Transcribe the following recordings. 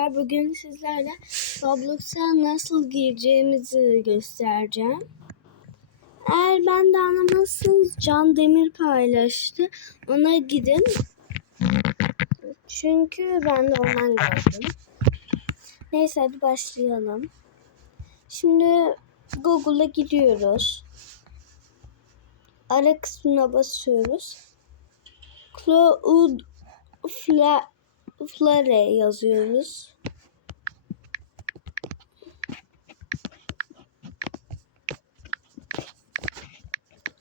Bugün sizlerle Roblox'a nasıl gireceğimizi göstereceğim. Eğer ben de anlamazsınız Can Demir paylaştı. Ona gidin. Çünkü ben de ondan gördüm. Neyse hadi başlayalım. Şimdi Google'a gidiyoruz. Ara kısmına basıyoruz. Cloud Fla Flare yazıyoruz.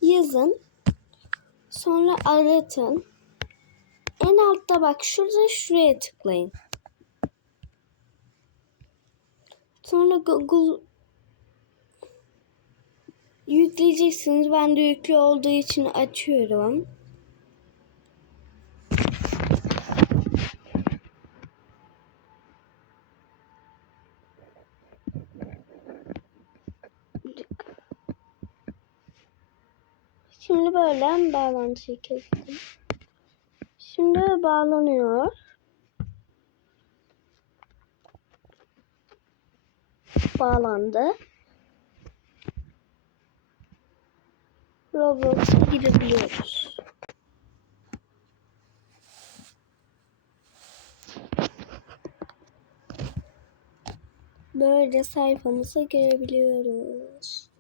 Yazın. Sonra aratın. En altta bak şurada şuraya tıklayın. Sonra Google yükleyeceksiniz. Ben de yüklü olduğu için açıyorum. Şimdi böyle bağlantıyı kestim. Şimdi bağlanıyor. Bağlandı. Roblox'a girebiliyoruz. Böyle sayfamıza girebiliyoruz.